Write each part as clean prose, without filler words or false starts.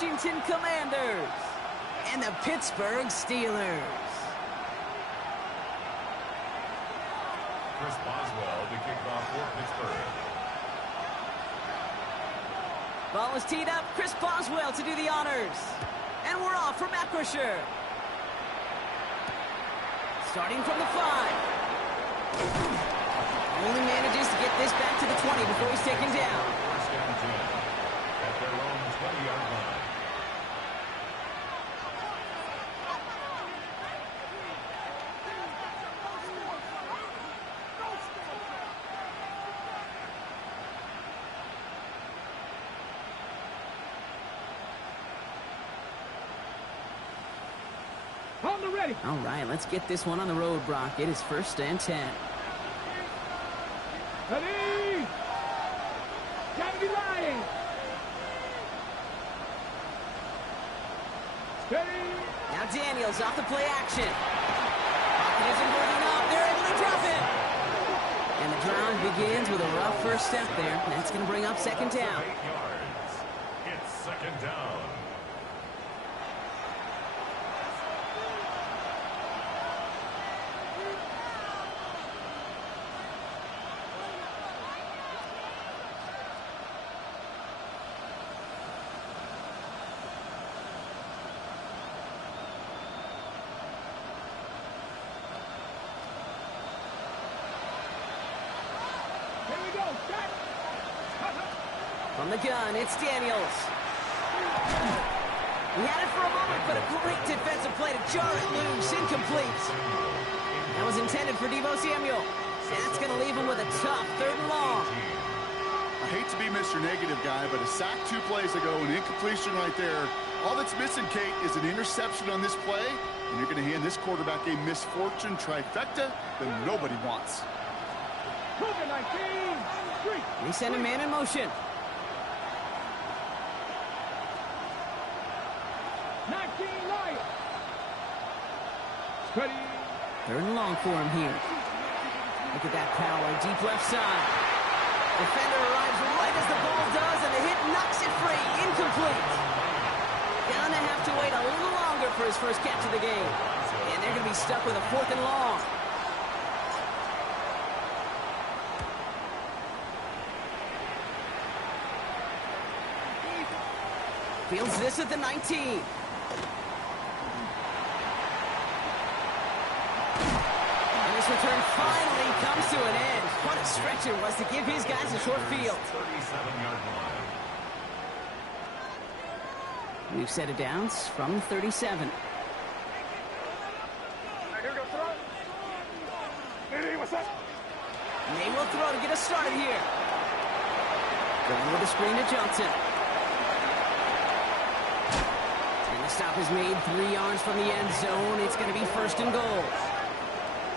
Washington Commanders and the Pittsburgh Steelers. Chris Boswell to kick off for Pittsburgh. Ball is teed up. Chris Boswell to do the honors. And we're off for Matt Crusher. Starting from the 5. Only manages to get this back to the 20 before he's taken down. First down 10 at their own 20-yard line. All right, let's get this one on the road, Brock. It is 1st and 10. Ready? Gotta be lying. Steady. Now Daniels off the play action. Pocket isn't working up. They're able to drop it. And the drive begins with a rough first step there. That's going to bring up 2nd down. 8 yards. It's 2nd down. From the gun, it's Daniels. He had it for a moment, but a great defensive play to jar it loose. Incomplete. That was intended for Deebo Samuel. That's going to leave him with a tough 3rd and long. I hate to be Mr. Negative guy, but a sack 2 plays ago, an incompletion right there. All that's missing, Kate, is an interception on this play, and you're going to hand this quarterback a misfortune trifecta that nobody wants. They send a man in motion. 19 Lions. Steady. 3rd and long for him here. Look at that power, deep left side. Defender arrives right as the ball does, and the hit knocks it free. Incomplete. Gonna have to wait a little longer for his first catch of the game. And they're gonna be stuck with a 4th and long. Fields this at the 19. And this return finally comes to an end. What a stretch it was to give his guys a short field. 37-yard line. We've set it down from 37. They will throw to get us started here. Going with a screen to Johnson. And the stop is made 3 yards from the end zone. It's going to be 1st and goal.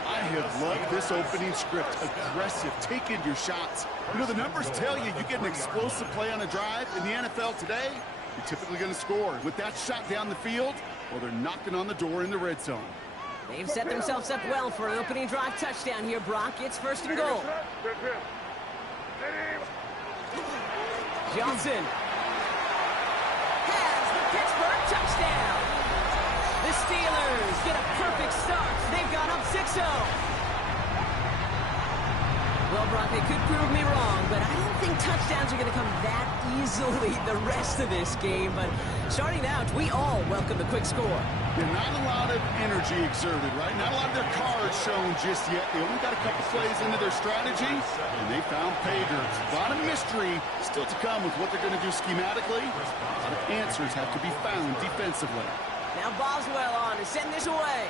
I have loved this opening script. Aggressive, taking your shots. You know, the numbers tell you you get an explosive play on a drive in the NFL today, you're typically going to score. With that shot down the field, well, they're knocking on the door in the red zone. They've set themselves up well for an opening drive touchdown here, Brock. It's 1st and goal. Johnson has the Pittsburgh touchdown. The Steelers get a perfect start. They've gone up 6-0. Well, Brock, they could prove me wrong, but I don't think touchdowns are going to come that easily the rest of this game. But starting out, we all welcome the quick score. Yeah, not a lot of energy exerted, right? Not a lot of their cards shown just yet. They only got a couple plays into their strategy, and they found pay dirt. A lot of mystery still to come with what they're going to do schematically. A lot of answers have to be found defensively. Now Boswell on to send this away.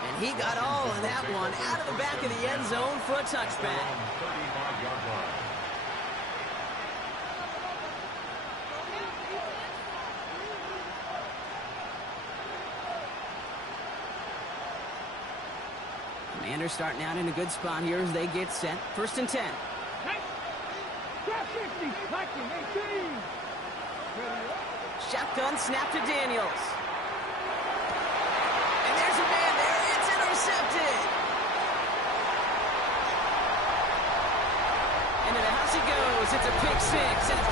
And he got all of that one out of the back of the end zone for a touchback. 35-yard line. Commanders starting out in a good spot here as they get set. 1st and 10. Shotgun snap to Daniels. And there's a man there. It's intercepted. Into the house he goes. It's a pick 6 and a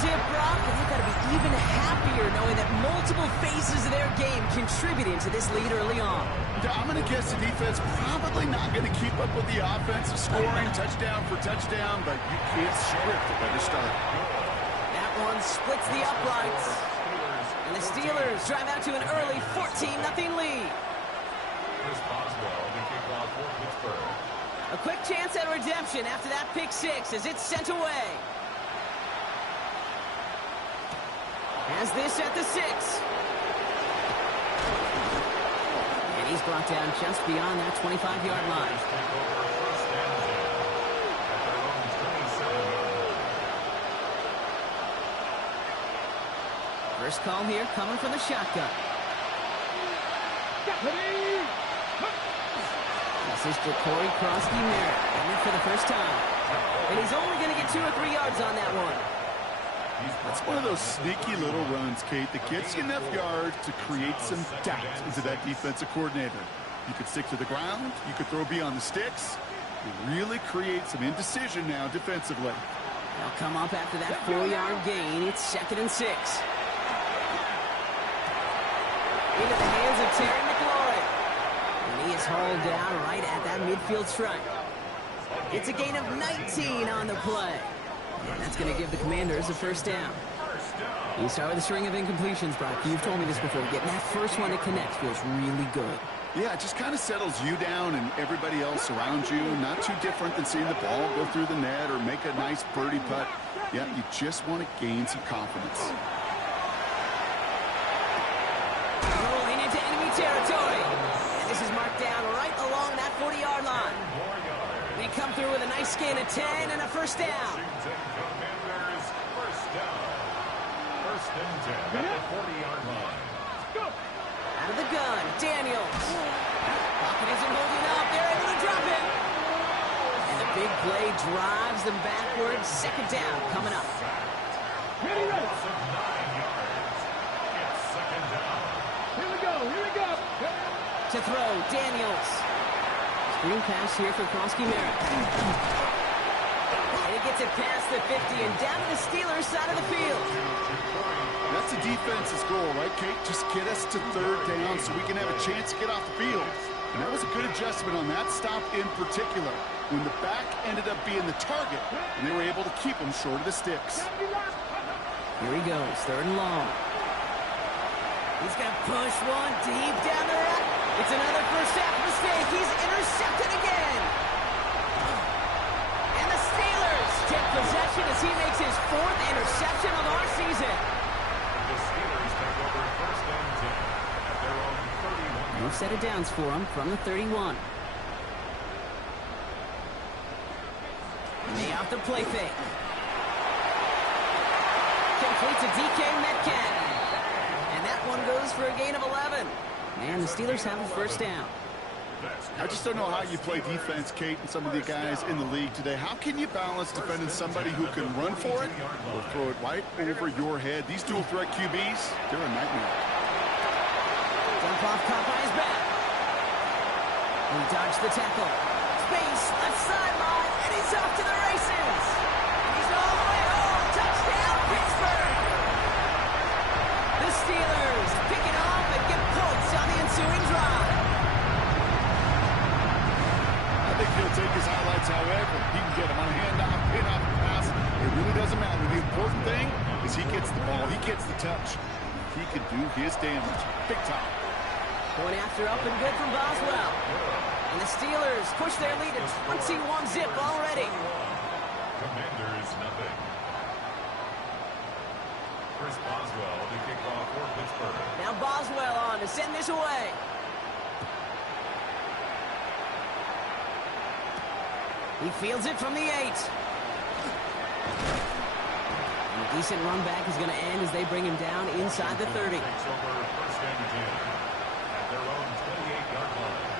zip, Brock, and they've got to be even happier knowing that multiple phases of their game contributed to this lead early on. I'm going to guess the defense probably not going to keep up with the offense, scoring touchdown for touchdown, but you can't script a better start. That one splits the uprights. And the Steelers drive out to an early 14-0 lead. Chris Boswell, the kickoff for Pittsburgh. A quick chance at redemption after that pick six as it's sent away. Has this at the 6. And he's brought down just beyond that 25-yard line. First call here coming from the shotgun. This is Jacory Krosky-Merritt, in it for the first time. And he's only going to get 2 or 3 yards on that one. That's one of those sneaky little runs, Kate, that gets you enough yards to create some doubt into that defensive coordinator. You could stick to the ground. You could throw beyond the sticks. You really create some indecision now defensively. They'll come up after that 4-yard gain. It's 2nd and 6. Into the hands of Terry McLaurin. And he is hauled down right at that midfield stripe. It's a gain of 19 on the play. And that's going to give the Commanders a first down. You start with a string of incompletions, Brock. You've told me this before. Getting that first one to connect feels really good. Yeah, it just kind of settles you down and everybody else around you. Not too different than seeing the ball go through the net or make a nice birdie putt. Yeah, you just want to gain some confidence. Rolling into enemy territory. And this is marked down right along that 40-yard line. They come through with a nice gain of 10 and a first down. Commanders first down. First and 10 at the 40-yard line. Out of the gun, Daniels. Pocket isn't holding up. They're able to drop him. And the big play drives them backwards. 2nd down coming up. Ready, ready. 9 yards. It's 2nd down. Here we go, here we go. To throw, Daniels. Screen pass here for Krosky-Merritt. And he gets it past the 50 and down to the Steelers' side of the field. That's the defense's goal, right, Kate? Just get us to 3rd down so we can have a chance to get off the field. And that was a good adjustment on that stop in particular, when the back ended up being the target, and they were able to keep him short of the sticks. Here he goes, 3rd and long. He's going to push one deep down the right. It's another first half mistake. He's intercepted again. And the Steelers take possession as he makes his 4th interception of our season. The Steelers take over first and 10 at their own 31. No set of downs for him from the 31. They off the play fake. Complete to DK Metcalf. And that one goes for a gain of 11. And the Steelers have a first down. I just don't know how you play defense, Kate, and some of the guys in the league today. How can you balance defending somebody who can run for it or throw it right over your head? These dual threat QBs, they're a nightmare. Dump off caught by his back. He dodged the tackle. Space, left sideline, and he's off to the races. And he's all the way home. Touchdown, Pittsburgh. The Steelers pick it off and get points on the ensuing drive. I think he'll take his highlights however he can get them on a handoff, pin-off, pass. It really doesn't matter. The important thing is he gets the ball. He gets the touch. He can do his damage. Big time. Going after up and good from Boswell. And the Steelers push their lead to 21-zip already. Commanders nothing. Chris Boswell, the kickoff for Pittsburgh. Now Boswell on to send this away. He fields it from the 8. And a decent run back is going to end as they bring him down inside the 30. Takes over first and 10 at their own 28-yard line.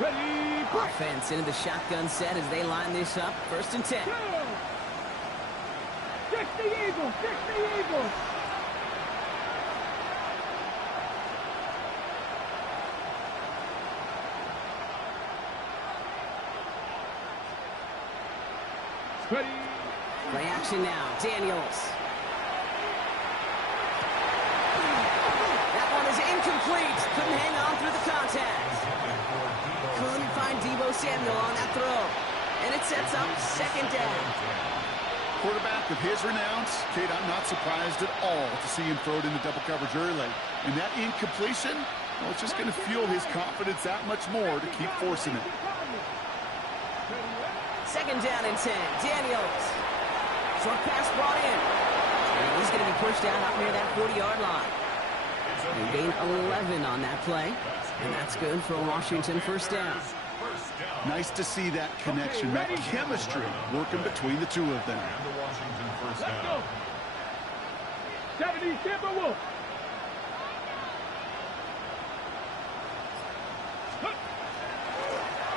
Ready, push. Offense into the shotgun set as they line this up. 1st and 10. Go. Fix the Eagles, fix the Eagles. Ready. Play action now. Daniels. That one is incomplete. Couldn't hang on through the contact. Couldn't find Deebo Samuel on that throw. And it sets up second down. Quarterback of his renounce, Kate, I'm not surprised at all to see him throw it into double coverage early. And that incompletion, well, it's just going to fuel his confidence that much more to keep forcing it. Second down and 10. Daniels. Short pass brought in. And he's going to be pushed out near that 40-yard line. They gain 11 on that play. And that's good for a Washington first down. Nice to see that connection, that chemistry working between the two of them. And the Washington first Let's down. go. 70 Timberwolves.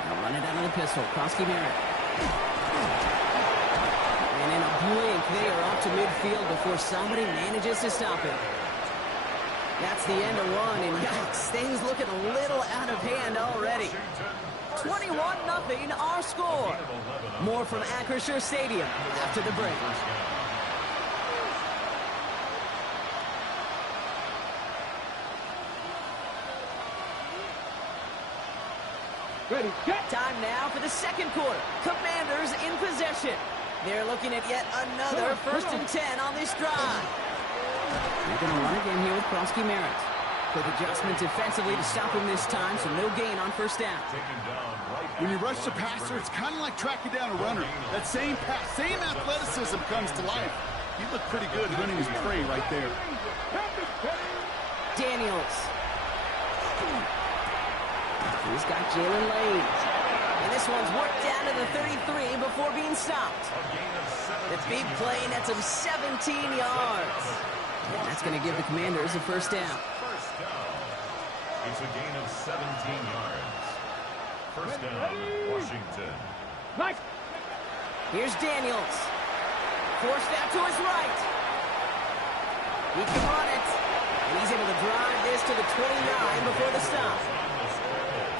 Now run it out of the pistol. Krosky Merritt. And in a blink, they are off to midfield before somebody manages to stop it. That's the end of one, and yikes, things looking a little out of hand already. 21-0 our score. More from Acrisure Stadium after the break. Ready. Get. Time now for the second quarter. Commanders in possession. They're looking at yet another first and 10 on this drive. They're going to run again here with Krosky Merritt. Quick adjustment defensively to stop him this time, so no gain on first down. When you rush the passer, it's kind of like tracking down a runner. That same pass, same athleticism comes to life. He looked pretty good hunting his prey right there. Daniels. He's got Jalen Lane. And this one's worked down to the 33 before being stopped. The big play nets him 17 yards. And that's going to give the Commanders a first down. First down. It's a gain of 17 yards. First down, Washington. Nice. Here's Daniels. Forced out to his right. He can run it. And he's able to drive this to the 29 before the stop.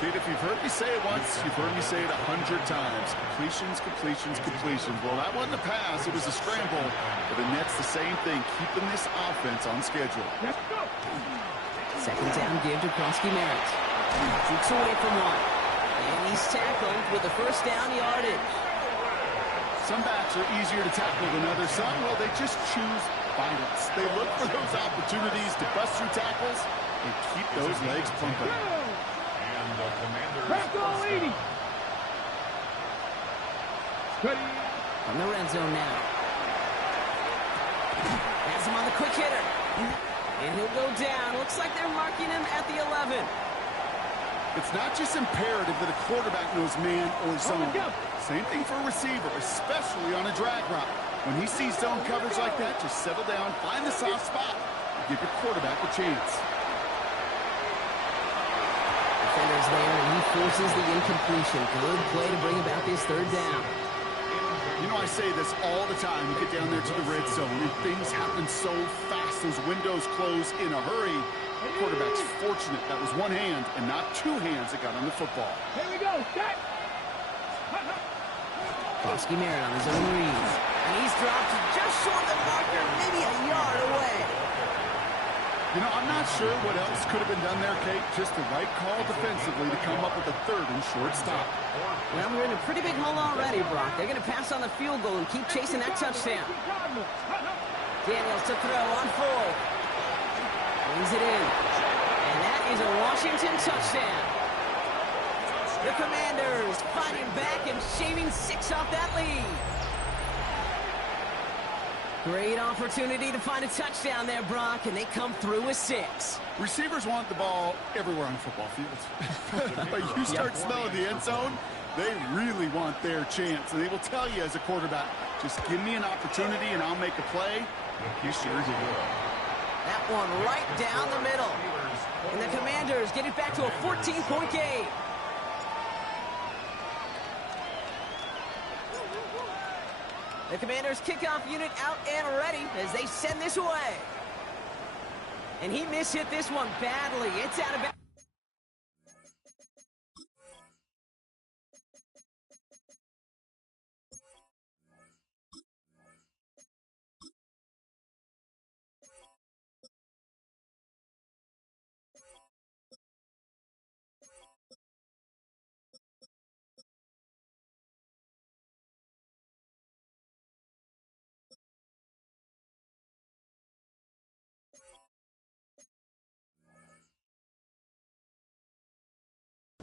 Dude, if you've heard me say it once, you've heard me say it 100 times. Completions, completions, completions. Well, that wasn't a pass. It was a scramble. But the net's the same thing, keeping this offense on schedule. Let's go. Second down give to Krosky Merritt. Shoots away from one. And he's tackled with the first down yardage. Some backs are easier to tackle than others. Some, well, they just choose violence. They look for those opportunities to bust through tackles and keep those legs pumping. And the Commanders Let's go, first down. 80. Ready. From the red zone now. Has him on the quick hitter. And he'll go down. Looks like they're marking him at the 11. It's not just imperative that a quarterback knows man or zone. Same thing for a receiver, especially on a drag route. When he sees zone coverage like that, just settle down, find the soft spot, and give your quarterback a chance. Defender's there, and he forces the incompletion. Good play to bring about this third down. You know, I say this all the time. You get down there to the red zone, and things happen so fast. Those windows close in a hurry. The quarterback's fortunate that was one hand and not two hands that got on the football. Here we go. Set. Krosky Merritt on his own read. And he's dropped just short of the marker, maybe a yard away. You know, I'm not sure what else could have been done there, Kate. Just the right call defensively to come up with a third and short stop. Well, we're in a pretty big hole already, Brock. They're going to pass on the field goal and keep chasing that touchdown. Daniels to throw on full. Brings it in. And that is a Washington touchdown. The Commanders fighting back and shaving 6 off that lead. Great opportunity to find a touchdown there, Brock, and they come through with 6. Receivers want the ball everywhere on football fields. But you start smelling the end zone, they really want their chance. And they will tell you as a quarterback, just give me an opportunity and I'll make a play. He sure did. That one right down the middle. And the Commanders get it back to a 14-point game. The Commanders kickoff unit out and ready as they send this away. And he mishit this one badly. It's out of bounds.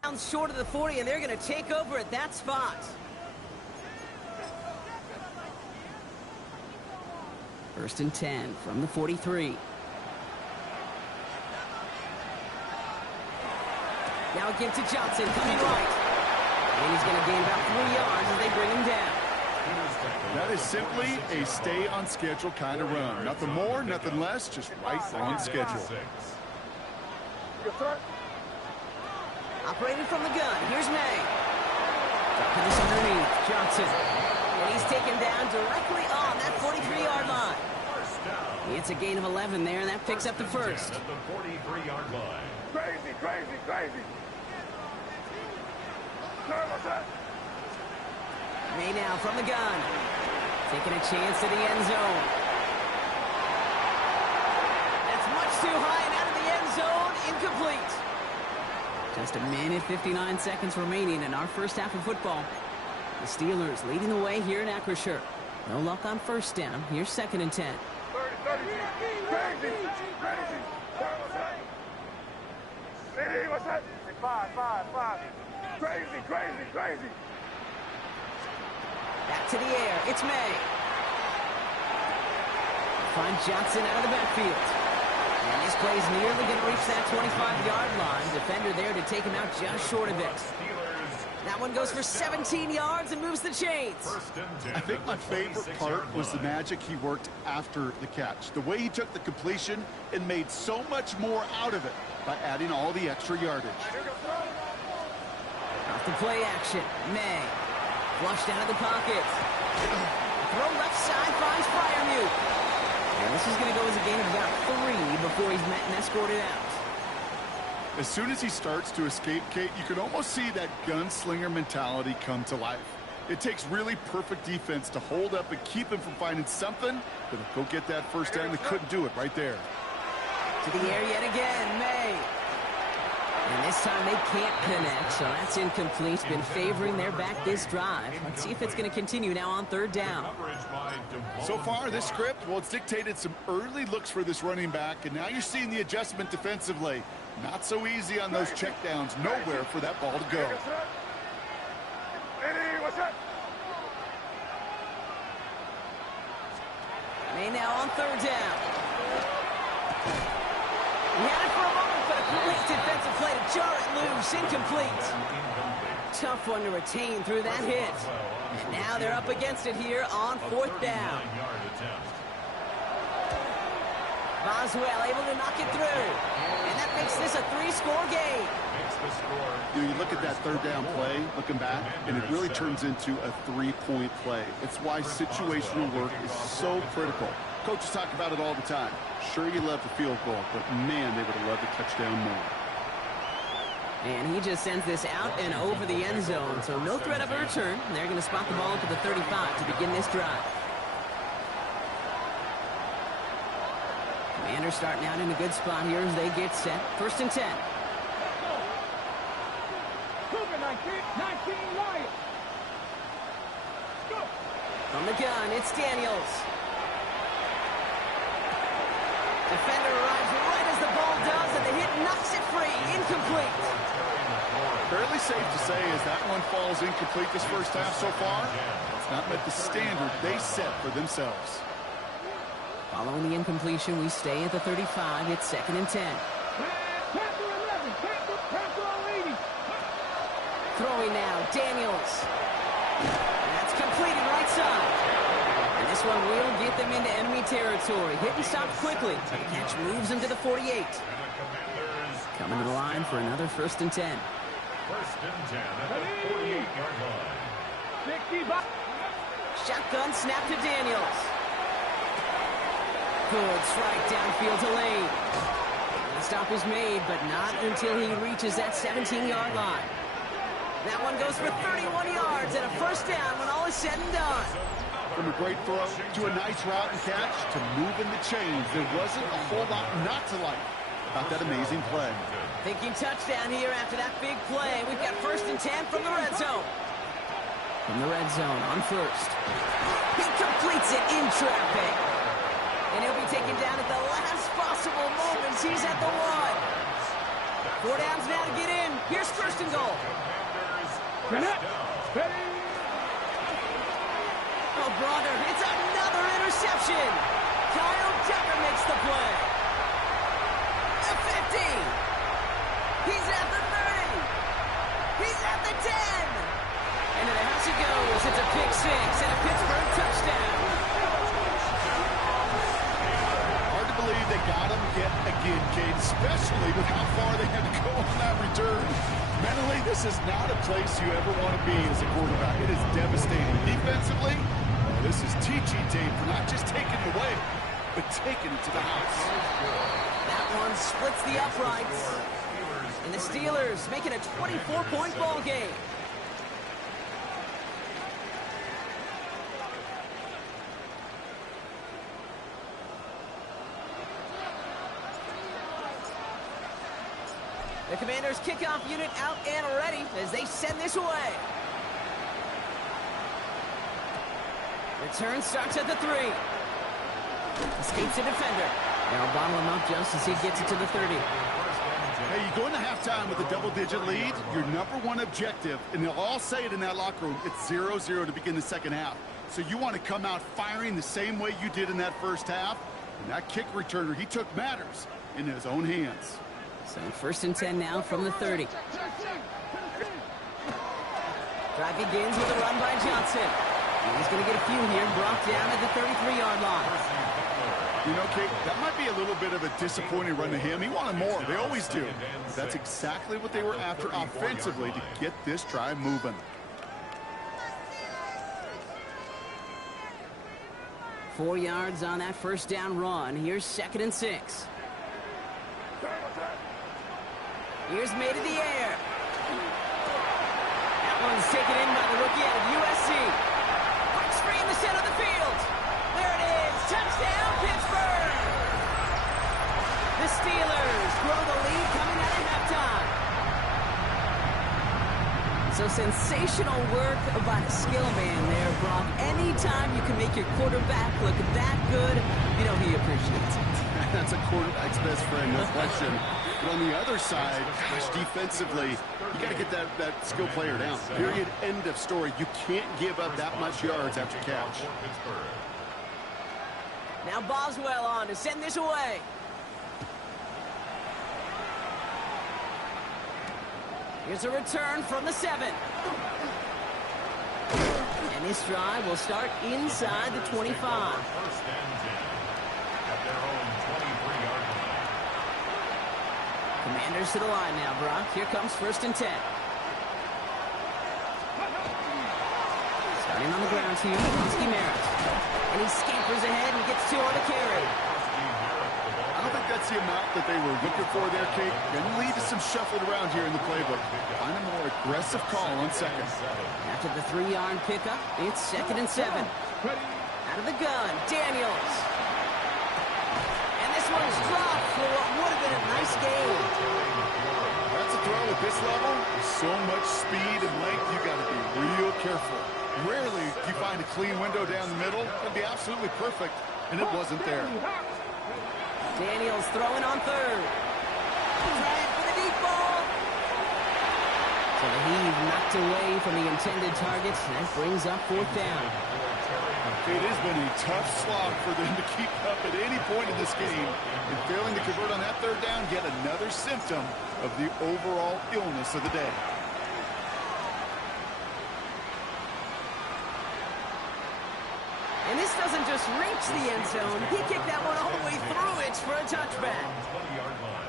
Short of the 40, and they're going to take over at that spot. First and 10 from the 43. Now again to Johnson, coming right. And he's going to gain about 3 yards as they bring him down. That is simply a stay-on-schedule kind of run. Nothing more, nothing less, just right on schedule. Operating from the gun, here's May. Dropping this underneath, Johnson. And he's taken down directly on that 43-yard line. It's a gain of 11 there, and that picks up the first. At the 43-yard line. Crazy, crazy, crazy. May now from the gun. Taking a chance to the end zone. That's much too high and out of the end zone. Incomplete. Just a minute, 59 seconds remaining in our first half of football. The Steelers leading the way here in Acrisure. No luck on first down. Here's second and 10. 30, crazy, crazy. Hey, what's that? 5. Crazy, crazy, crazy. Back to the air. It's May. Find Johnson out of the backfield. And this play is nearly going to reach that 25-yard line. Defender there to take him out just short of it. That one goes for 17 yards and moves the chains. I think my favorite part was the magic he worked after the catch. The way he took the completion and made so much more out of it by adding all the extra yardage. Off the play action. May. Flushed out of the pocket. Throw left side finds Freiermuth. And this is going to go as a gain of about 3 before he's met and escorted out. As soon as he starts to escape, Kate, you can almost see that gunslinger mentality come to life. It takes really perfect defense to hold up and keep him from finding something that'll go get that first down. They couldn't do it right there. To the air yet again, May. And this time they can't connect, so that's incomplete. Been favoring their back this drive. Let's see if it's going to continue now on third down. So far, this script, well, it's dictated some early looks for this running back, and now you're seeing the adjustment defensively. Not so easy on those checkdowns. Nowhere for that ball to go. Hey, what's that? May now on third down. He had it for a moment, but a great defensive play to jar it loose. Incomplete. Tough one to retain through that hit. And now they're up against it here on fourth down. Boswell able to knock it through. And that makes this a 3-score game. You look at that third down play, looking back, and it really turns into a 3-point play. It's why situational work is so critical. Coaches talk about it all the time. Sure, you love the field goal, but man, they would have loved a touchdown more. And he just sends this out and over the end zone, so no threat of a return. They're going to spot the ball up to the 35 to begin this drive. Commanders starting out in a good spot here as they get set. First and 10. Cougar 19 Lions. Go. From the gun, it's Daniels. Defender arrives right as the ball does, and the hit knocks it free. Incomplete. Fairly safe to say as that one falls incomplete this first half so far, it's not met the standard they set for themselves. Following the incompletion, we stay at the 35. It's second and 10. Panther 11. Panther 80. Throwing now, Daniels. And that's completed right side. And this one will get them into enemy territory. Hit and stop quickly. The catch moves them to the 48. Coming to the line for another first and 10. First and 10 at the 48-yard line. 60 by. Shotgun snap to Daniels. Good strike downfield to Lane. The stop is made, but not until he reaches that 17-yard line. That one goes for 31 yards and a first down when all is said and done. From a great throw to a nice route and catch to moving the chains, there wasn't a whole lot not to like about that amazing play. Thinking touchdown here after that big play. We've got first and 10 from the red zone. From the red zone on first. He completes it in traffic. And he'll be taken down at the last possible moments. He's at the 1. 4 downs now to get in. Here's first and goal. Oh, brother, it's another interception. Kyle Tucker makes the play. The 50. He's at the 30. He's at the 10. And to the house he goes. It's a pick six and a Pittsburgh touchdown. Hard to believe they got him yet again, Kate, especially with how far they had to go on that return. Mentally, this is not a place you ever want to be as a quarterback. It is devastating. Defensively, this is teaching tape for not just taking it away, but taking it to the house. That one splits the uprights. And the Steelers make it a 24-point ball game. The Commanders' kickoff unit out and ready as they send this away. Return starts at the 3. Escapes a defender. Now bottle him up just as he gets it to the 30. Hey, you go into halftime with a double-digit lead, your number one objective, and they'll all say it in that locker room, it's 0-0 to begin the second half. So you want to come out firing the same way you did in that first half. And that kick returner, he took matters into his own hands. So 1st and 10 now from the 30. Drive begins with a run by Johnson. He's going to get a few here, brought down at the 33-yard line. You know, Kate, that might be a little bit of a disappointing run to him. He wanted more. They always do. That's exactly what they were after offensively to get this drive moving. Four yards on that first down run. Here's 2nd and 6. Here's made in the air. That one's taken in by the rookie out of USC. Breaks free in the center of the field. There it is. Touchdown, Pittsburgh. The Steelers grow the lead coming out of halftime. So sensational work by the skill man there, Brock. Anytime you can make your quarterback look that good, you know he appreciates it. That's a quarterback's best friend, no question. But on the other side, gosh, defensively, you got to get that skill player down. Period. End of story. You can't give up that much yards after catch. Now Boswell on to send this away. Here's a return from the 7. And this drive will start inside the 25. First and 10 at their own 23-yard line. Commanders to the line now, Brock. Here comes 1st and 10. Starting on the ground here, Husky Merritt. And he scampers ahead and gets 2 on the carry. I don't think that's the amount that they were looking for there, Kate. Going to lead to some shuffling around here in the playbook. Find a more aggressive call on 2nd. After the 3-yard pickup, it's 2nd and 7. Out of the gun, Daniels. And this one's dropped for what would have been a nice game. That's a throw at this level. With so much speed and length, you got to be real careful. Rarely do you find a clean window down the middle. It'd be absolutely perfect, and it wasn't there. Daniels throwing on 3rd. Trying for the deep ball. So the heave knocked away from the intended target. That brings up 4th down. It has been a tough slog for them to keep up at any point in this game. And failing to convert on that 3rd down, yet another symptom of the overall illness of the day. And this doesn't just reach the end zone. He kicked that one all the way through it for a touchback. 20-yard line.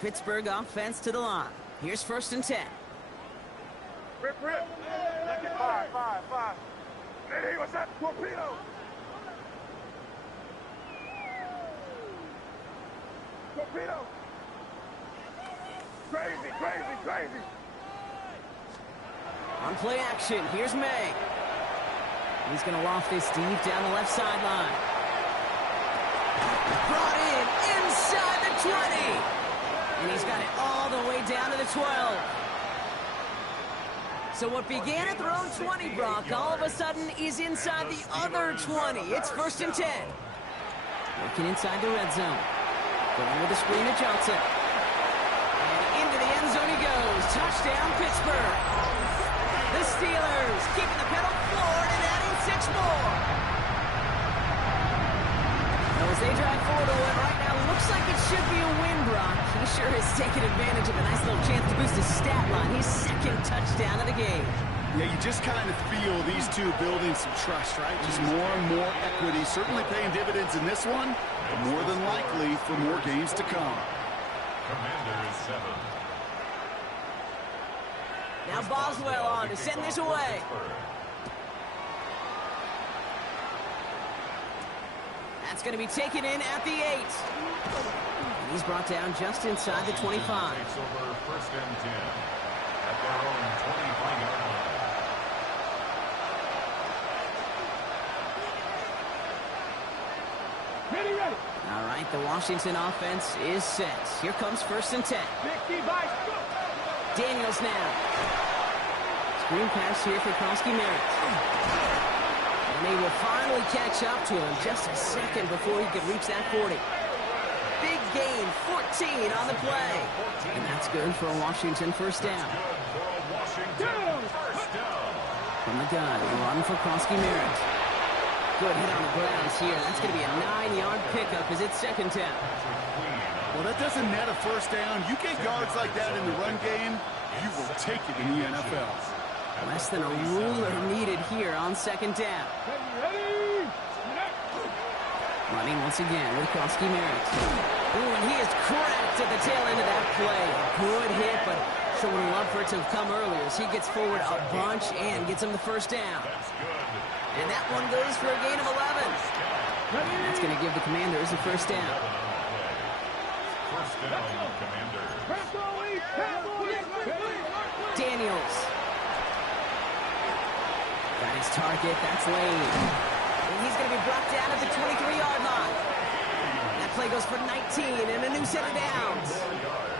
Pittsburgh offense to the line. Here's 1st and 10. Rip. 5. Hey, what's that? Torpedo. Crazy. On play action, here's May. He's going to loft this deep down the left sideline. Brought in 20. And he's got it all the way down to the 12. So what began at their own 20, Brock, all of a sudden is inside the other 20. It's 1st and 10. Working inside the red zone. Going with the screen to Johnson. And into the end zone he goes. Touchdown, Pittsburgh. The Steelers keeping the pedal forward and adding 6 more. So as they drive forward to win right now, looks like it should be a win, Brock. He sure is taking advantage of a nice little chance to boost his stat line. His 2nd touchdown of the game. Yeah, you just kind of feel these two building some trust, right? Just more and more equity. Certainly paying dividends in this one, but more than likely for more games to come. Commanders 7. Now Boswell on to send this away. That's going to be taken in at the 8. And he's brought down just inside the 25. Takes over 1st and 10 at their own 25-yard line. Ready, ready. All right, the Washington offense is set. Here comes 1st and 10. Daniels now. Screen pass here for Krosky Merritt. And they will finally catch up to him just a second before he could reach that 40. Big gain, 14 on the play. And that's good for a Washington 1st down. From the gun, run for Krosky Merritt. Good hit on the grounds here. That's going to be a 9-yard pickup as it's 2nd down. Well, that doesn't net a 1st down. You get yards like that in the run game, you will take it in the NFL. Less than a ruler needed here on 2nd down. Running once again with Krosky Merritt. Ooh, and he is cracked at the tail end of that play. A good hit, but sure would love for it to have come earlier as he gets forward a bunch and gets him the 1st down. And that one goes for a gain of 11. And that's going to give the Commanders the 1st down. 1st down, Commanders. Daniels. Got his target. That's Lane. And he's going to be brought down at the 23-yard line. That play goes for 19 and a new set of downs.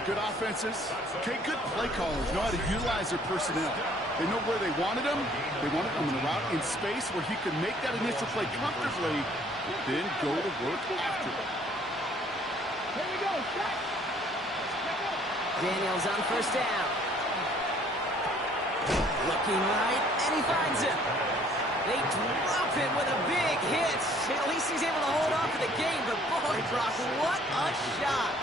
Good offenses. Okay, good play callers know how to utilize their personnel. They know where they wanted him. They wanted him in a route in space where he could make that initial play comfortably, but then go to work after it. Here we go. Daniels on 1st down. Looking right, and he finds him. They drop him with a big hit. At least he's able to hold on for the game, but boy, Brock, what a shot.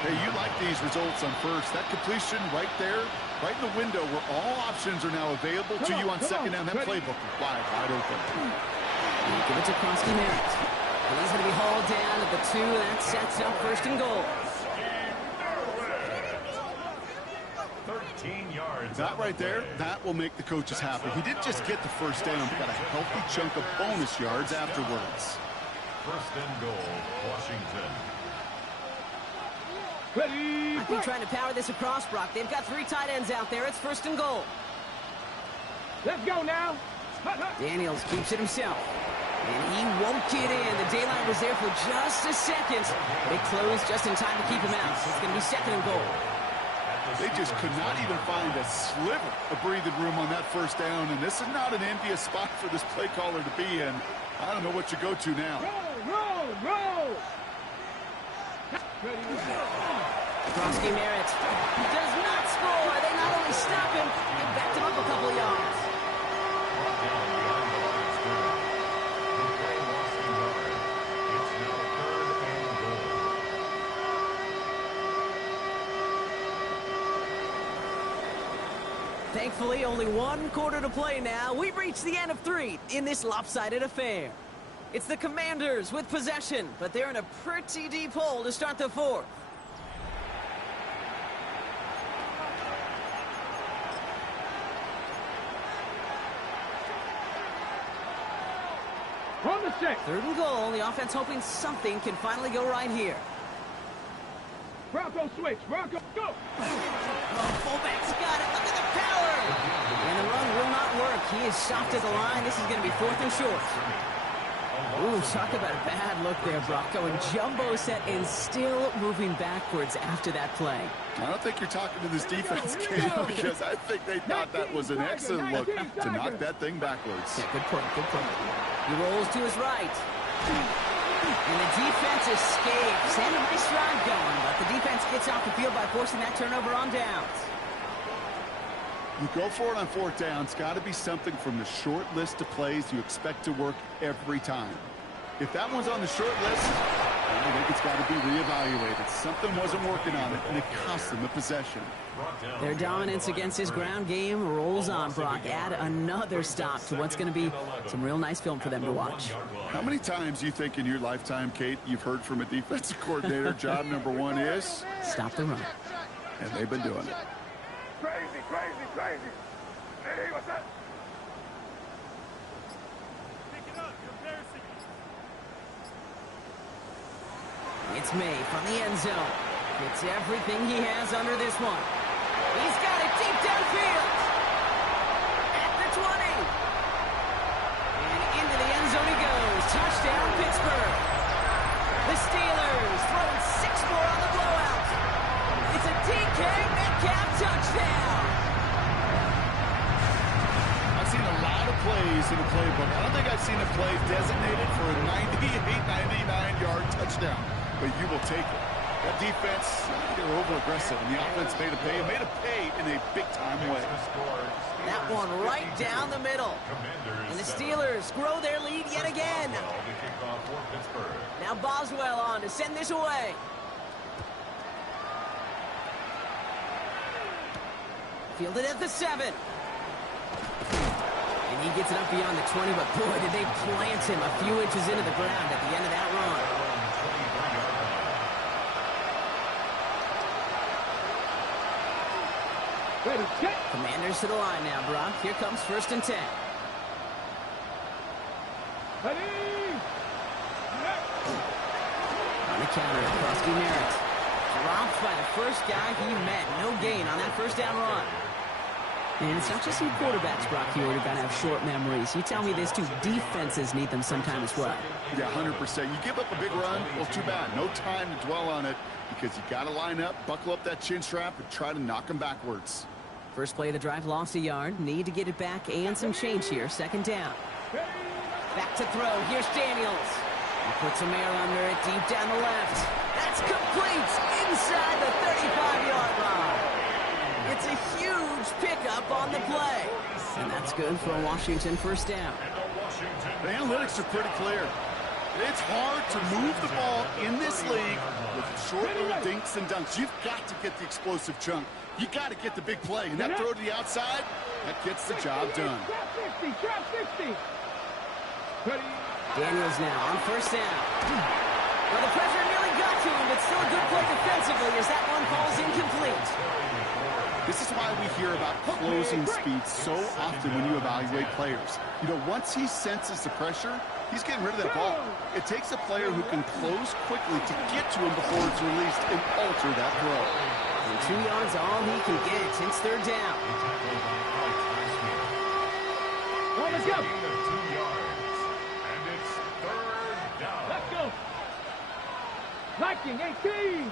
Hey, you like these results on 1st. That completion right there, right in the window where all options are now available to you on 2nd down. That playbook wide open. Give it to Krosky Merritt. And he's going to be hauled down at the 2. That sets up 1st and goal. 13 yards. That right there, that will make the coaches happy. He didn't just get the 1st down, but got a healthy chunk of bonus yards afterwards. 1st and goal, Washington. Ready. Might be trying to power this across, Brock. They've got 3 tight ends out there. It's 1st and goal. Let's go now. Daniels keeps it himself. And he won't get in. The daylight was there for just a second. But it closed just in time to keep him out. So it's going to be 2nd and goal. They just could not even find a sliver of breathing room on that 1st down. And this is not an envious spot for this play caller to be in. I don't know what you go to now. Roll. Krosky Merritt does not score. They not only stop him, they backed him up a couple of yards. Thankfully, only 1 quarter to play now. We've reached the end of 3 in this lopsided affair. It's the Commanders with possession, but they're in a pretty deep hole to start the 4th. On the 6. 3rd and goal. The offense hoping something can finally go right here. Bronco switch. Bronco, go. Oh, fullback's got it. Look at the power. And the run will not work. He is stopped at the line. This is going to be 4th and short. Ooh, talk about a bad look there, Brock. Going jumbo set and still moving backwards after that play. I don't think you're talking to this defense, Kate, because I think they thought that was an excellent look to knock that thing backwards. Yeah, good point, good point. He rolls to his right. And the defense escapes. And a nice drive going, but the defense gets off the field by forcing that turnover on downs. You go for it on fourth down. It's got to be something from the short list of plays you expect to work every time. If that one's on the short list, I think it's got to be reevaluated. Something wasn't working on it, and it cost them the possession. Their dominance against his ground game rolls on, Brock. Add another stop to what's going to be some real nice film for them to watch. How many times do you think in your lifetime, Kate, you've heard from a defensive coordinator, job number one is? Stop the run. And they've been doing it. Crazy, crazy, crazy. Hey, what's that? Pick it up. You're embarrassing me. It's May from the end zone. Gets everything he has under this one. He's got it deep downfield. At the 20. And into the end zone he goes. Touchdown, Pittsburgh. The Steelers throwing 6 more on the blowout. It's a DK Metcalf touchdown. I've seen a lot of plays in the playbook. I don't think I've seen a play designated for a 99-yard touchdown, but you will take it. That defense, they were over-aggressive, and the offense made a pay in a big-time way. That one right down the middle. And the Steelers grow their lead yet again. Now Boswell on to send this away. Fielded at the 7. And he gets it up beyond the 20, but boy, did they plant him a few inches into the ground at the end of that run. Commanders to the line now, Brock. Here comes 1st and 10. On the counter, Krusty Merritt. Dropped by the first guy he met. No gain on that first down run. And it's not just some quarterbacks, Brock, here who are going to have short memories. You tell me this too. Defenses need them sometime as well. Yeah, 100%. You give up a big run, well, too bad. No time to dwell on it because you got to line up, buckle up that chin strap, and try to knock them backwards. First play of the drive, lost a yard. Need to get it back and some change here. 2nd down. Back to throw. Here's Daniels. He puts some air under it deep down the left. That's complete inside the 35-yard line. It's a huge pickup on the play. And that's good for a Washington 1st down. The analytics are pretty clear. It's hard to move the ball in this league with short little dinks and dunks. You've got to get the explosive chunk. You got to get the big play. And that throw to the outside, that gets the job done. Trap 60. Daniels now on 1st down. Well, the pressure nearly got to him, but still a good play defensively as that one falls incomplete. This is why we hear about closing speed so often when you evaluate players. You know, once he senses the pressure, he's getting rid of that ball. It takes a player who can close quickly to get to him before it's released and alter that throw. And 2 yards all he can get. It's 3rd down. Let's go. 2 yards. And it's 3rd down. Let's go. Viking 18.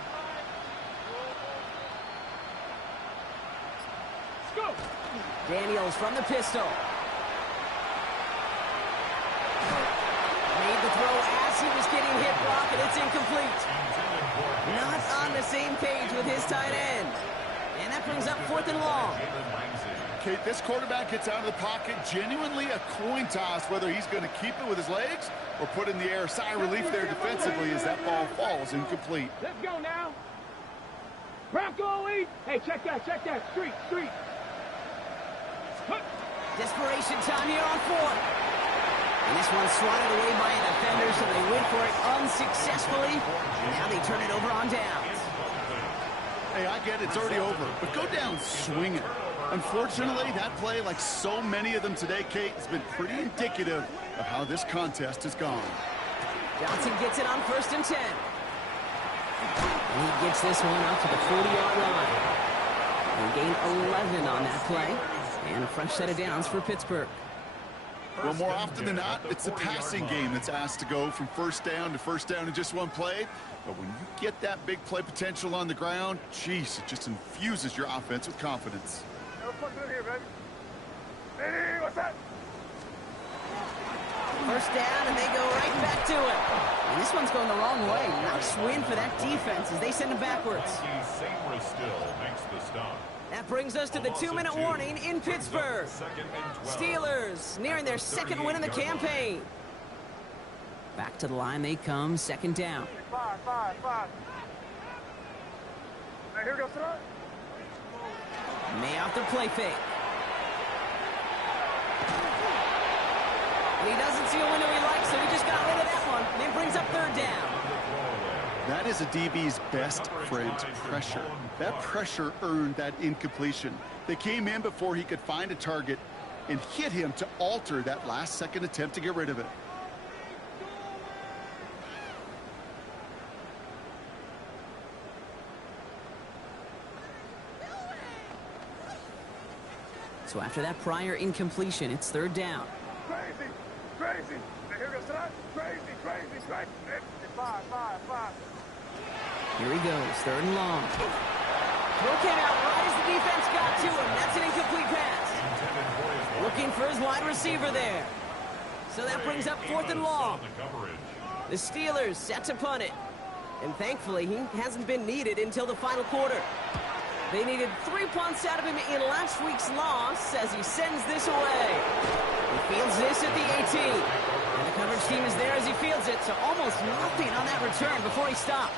Let's go. Daniels from the pistol. Made the throw as he was getting hit, Brock, and it's incomplete. Not on the same page with his tight end. And that brings up 4th and long. Kate, this quarterback gets out of the pocket, genuinely a coin toss, whether he's going to keep it with his legs or put in the air. Sigh of relief there defensively as that ball falls incomplete. Let's go now. Bronco lead. Hey, check that. Street. Desperation time here on 4th. And this one's swatted away by a defender, so they went for it unsuccessfully. And now they turn it over on downs. Hey, I get it, it's already over, but go down swinging. Unfortunately, that play, like so many of them today, Kate, has been pretty indicative of how this contest has gone. Johnson gets it on 1st and 10. And he gets this one up to the 40-yard line. They gain 11 on that play. And a fresh set of downs for Pittsburgh. Well, more often than not, it's the passing game that's asked to go from first down in just one play. But when you get that big play potential on the ground, geez, it just infuses your offense with confidence. Let's put it here, baby. Hey, what's that? First down, and they go right back to it. And this one's going the wrong way. Nice win for that defense as they send it backwards. Sainristil makes the stop. That brings us to the 2-minute warning in Pittsburgh. Steelers nearing their second win in the campaign. Back to the line they come, second down. 5. Now here goes tonight. May off the play fake. And he doesn't see a window he likes, so he just got rid of that one. And it brings up third down. That is a DB's best friend, pressure. That pressure earned that incompletion. They came in before he could find a target and hit him to alter that last-second attempt to get rid of it. So after that prior incompletion, it's third down. Crazy. Now here goes tonight. Crazy. 5. Here he goes, third and long. Throw came out right as the defense got to him. That's an incomplete pass. Looking for his wide receiver there. So that brings up fourth and long. The Steelers set to punt it. And thankfully, he hasn't been needed until the final quarter. They needed 3 punts out of him in last week's loss as he sends this away. He fields this at the 18. And the coverage team is there as he fields it, so almost nothing on that return before he stopped.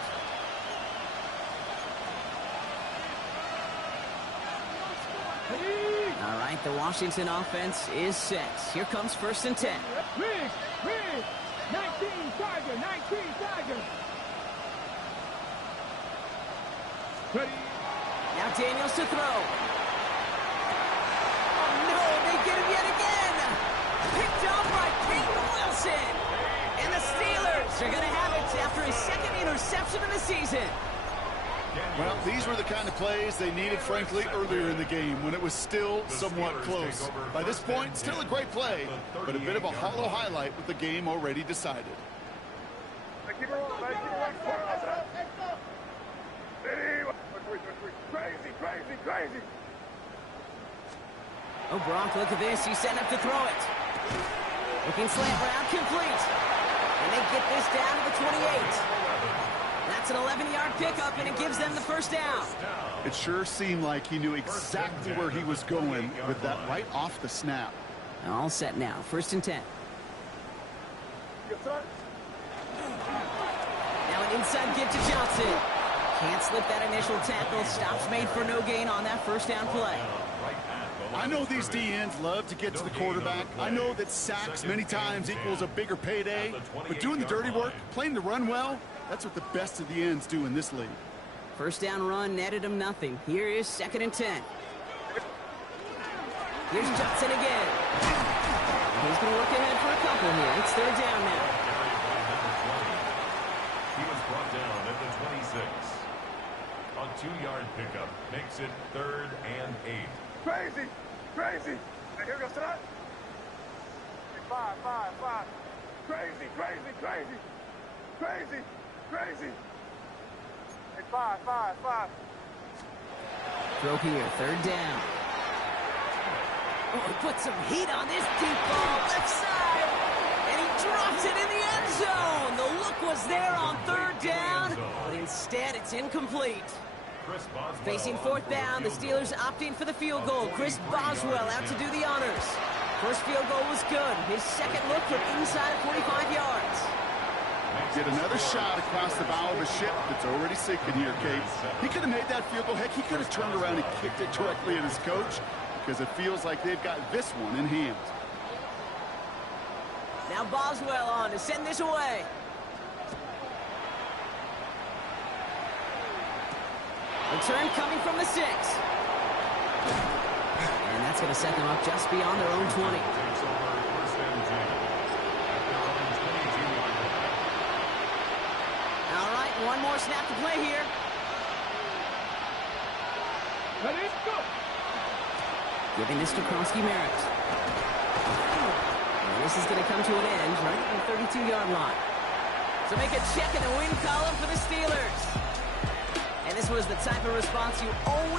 All right, the Washington offense is set. Here comes first and 10. Riggs, 19 Tiger. Ready. Now Daniels to throw. Oh no, they get him yet again. Picked up by Peyton Wilson. And the Steelers are going to have it after his second interception of the season. Well, these were the kind of plays they needed, frankly, earlier in the game when it was still somewhat close. By this point, still a great play, but a bit of a hollow highlight with the game already decided. Keep it rolling, man. Crazy. Oh, Brock, look at this. He's setting up to throw it. Looking slant route, complete. And they get this down to the 28. That's an 11-yard pickup, and it gives them the first down. It sure seemed like he knew exactly where he was going with that right off the snap. All set now. First and 10. Now an inside give to Johnson. Can't slip that initial tackle. Stops made for no gain on that first down play. I know these DNs love to get to the quarterback. I know that sacks many times equals a bigger payday. But doing the dirty work, playing the run well, that's what the best of the ends do in this league. First down run netted him nothing. Here is second and 10. Here's Johnson again. He's going to work ahead for a couple here. It's third down now. He was brought down at the 26. A 2-yard pickup makes it 3rd and 8. Crazy. Now here goes tonight. 5. Crazy. 5. Throw here, third down. Oh, he put some heat on this deep ball, left side. And he drops it in the end zone. The look was there on third down, but instead it's incomplete. Facing fourth down, the Steelers opting for the field goal. Chris Boswell out to do the honors. First field goal was good. His second look from inside of 45 yards. Get another shot across the bow of a ship that's already sinking here, Kate. He could have made that field goal. Heck, he could have turned around and kicked it directly at his coach because it feels like they've got this one in hand. Now Boswell on to send this away. Return coming from the 6. And that's going to set them up just beyond their own 20. All right, one more snap to play here. Ready, go. Giving this to Kronsky Merritt. this is going to come to an end right at the 32-yard line. So make a check in the win column for the Steelers. And this was the type of response you always